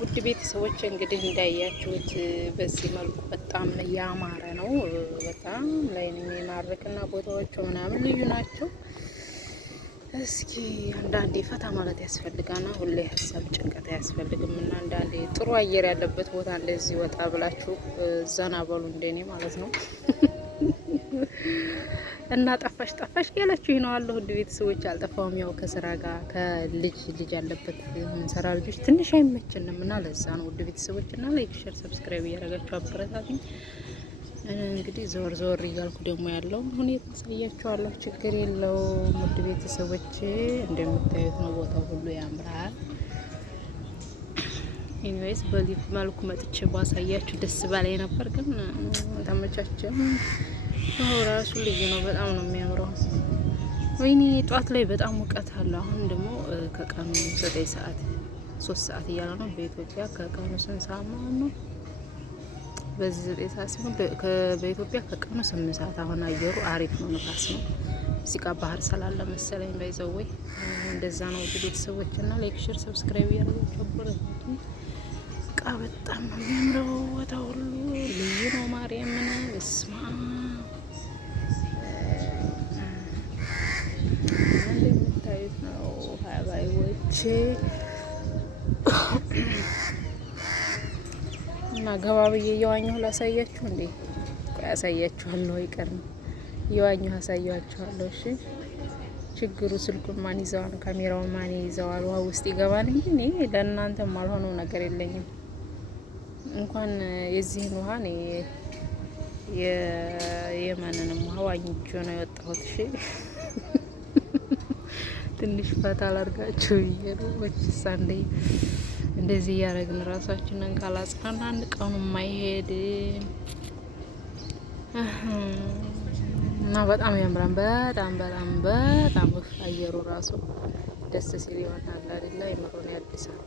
ውድ ቤተሰቦች እንግዲህ እንዳያችሁት በዚህ መልኩ በጣም ያማረ ነው። በጣም ላይን የሚማርክና ቦታዎቹ ምናምን ልዩ ናቸው። እስኪ አንዳንዴ ፈታ ማለት ያስፈልጋና ሁሌ ሀሳብ ጭንቀት አያስፈልግም። እና አንዳንዴ ጥሩ አየር ያለበት ቦታ እንደዚህ ወጣ ብላችሁ ዘና በሉ እንደኔ ማለት ነው። እና ጠፋሽ ያላችሁ ነው አለ። ውድ ቤተሰቦች አልጠፋውም። ያው ከስራ ጋር ከልጅ ያለበት የምንሰራ ልጆች ትንሽ አይመችንም እና ለዛ ነው። ውድ ቤተሰቦች እና ላይክ፣ ሼር፣ ሰብስክራይብ እያደረጋችሁ አበረታቱኝ። እንግዲህ ዞር እያልኩ ደግሞ ያለውን ሁኔታ አሳያችኋለሁ። ችግር የለውም። ውድ ቤተሰቦች እንደምታዩት ነው። ቦታው ሁሉ ያምራል። ኢኒዌይስ በሊፍ መልኩ መጥቼ ባሳያችሁ ደስ ባላይ ነበር፣ ግን ተመቻቸም። ራሱ ልዩ ነው። በጣም ነው የሚያምረው። ወይኔ ጧት ላይ በጣም ሙቀት አለ። አሁን ደግሞ ከቀኑ 9 ሰዓት 3 ሰዓት እያለ ነው በኢትዮጵያ። ከቀኑ ስንት ሰዓት ማለት ነው? በዚህ 9 ሰዓት ሲሆን በኢትዮጵያ ከቀኑ 8 ሰዓት። አሁን አየሩ አሪፍ ነው፣ ንፋስ ነው። እዚህ ጋር ባህር ስላለ መሰለኝ ባይዘወይ እንደዛ ነው። ውድ ቤተሰቦች እና ላይክ፣ ሼር፣ ሰብስክራይብ ያደርጋችሁ አበረታቱ። በቃ በጣም ነው የሚያምረው። ቦታው ሁሉ ልዩ ነው። ማርያምን በስማ እንደምታዩት ነው ሀባይዎች እና ገባ ብዬ እየዋኘሁ ላሳያችሁ እንዴ? ያሳያችኋለሁ። አይቀርም እየዋኘሁ አሳያችኋለሁ። እሺ ችግሩ ስልኩን ማን ይዘዋል? ካሜራውን ማን ይዘዋል? ውሃ ውስጥ ይገባል እንጂ እኔ ለእናንተ ማልሆነው ነገር የለኝም። እንኳን የዚህን ውሃ እኔ የየመንንም ውሃ ዋኝቼ ነው የወጣሁት። እሺ ትንሽ ፈታ ላርጋችሁ ብዬ ነው። ወጭስ አንዴ እንደዚህ እያደረግን ራሳችንን ካላጽናናን ቀኑ ማይሄድ እና በጣም ያምራል። በጣም አየሩ ራሱ ደስ ሲል ይሆናል አይደል? የምሮን ያድሳል።